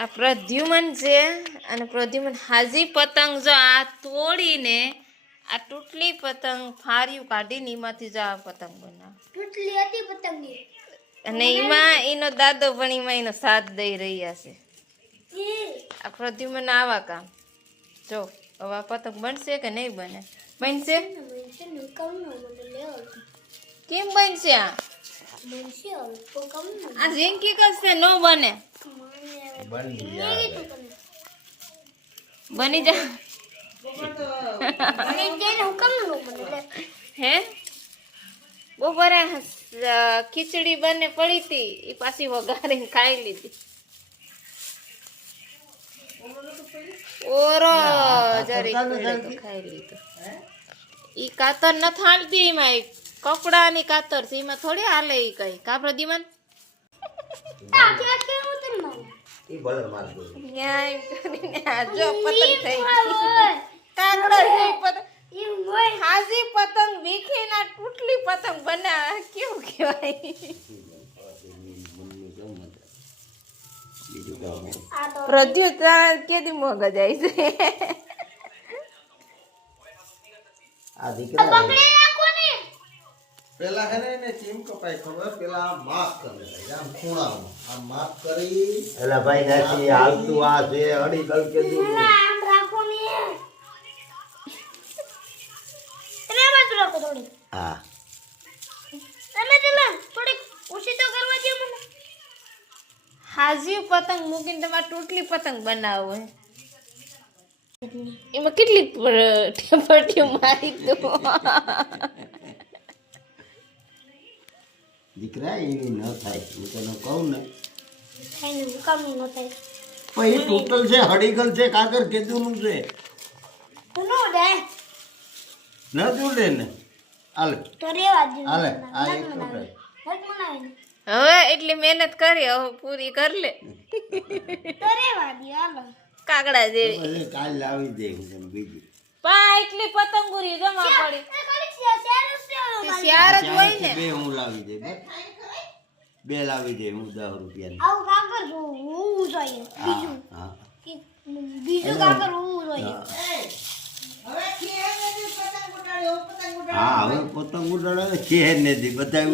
આ પ્રદ્યુમન છે અને પ્રદ્યુમન હાજી પતંગ જો આ તોડીને આ તૂટલી પતંગ ફાર્યું કાઢીને એમાંથી જો આ પતંગ બનાવ તૂટલી હતી પતંગ અને એમાં એનો દાદો પણ એમાં એનો સાથ દઈ રહ્યા છે. આ પ્રદ્યુમન આવા કામ જો હવે આ પતંગ બનશે કે નહીં બને? બનશે કેમ બનશે? આ ઝીંકી કરશે ન બને બની જા હે બપોરે ખીચડી બને પડી હતી એ પાછી વઘારીને ખાઈ લીધી. ઓરો જરી ખાઈ લીધું. ઈ કાતર નથી હાલતી એમાં કપડાની કાતર છે એમાં થોડી હાલે ઈ કઈ કા પ્રદ્યુમન? જો પતંગ થઈ હાજી પતંગ વીખીને તૂટલી પતંગ બનાવે કેવું કહેવાય? પ્રદ્યુ કેદી મગજ આવી છે આ દીકરા પેલા હે ને એને ચીમ કપાઈ ખબર પેલા માફ કરે આમ ખૂણામાં આમ માફ કરી એલા ભાઈ નાસી હાલતું આ છે અડી ગલ કે દૂર આમ રાખો ને એને મત રાખો થોડી. હા તમે ચલા થોડી ઓછી તો કરવા દે મને. હાજી પતંગ મૂકીને તમારે તૂટલી પતંગ બનાવો એમાં કેટલી પટ્ટીઓ મારી દો. દીકરા એવી ન થાય હું તને કહું ને ખાઈને કામ ન થાય પછી ટોટલ છે હડીગલ છે કાગર કેદુનું છે કોનો દે ન જોડે ને હાલ તો રેવા દે હાલે આ એક ટોટલ હટ મનાવે હવે એટલી મહેનત કરી હવે પૂરી કરી લે તો રેવા દે હાલો કાગડા જેવી. પછી કાલ લાવી દે હું તને બીજી પા એટલી પતંગુરી જમા પડી તે આવું શિયાર જ હોય ને. બે હું લાવી દે બસ બે લાવી દે હું 10 રૂપિયા કાગળ હોવું જોઈએ બીજું હા બીજું કાગળ હોવું જોઈએ. હા હવે પતંગ ઉડાડે છે ને દી બધા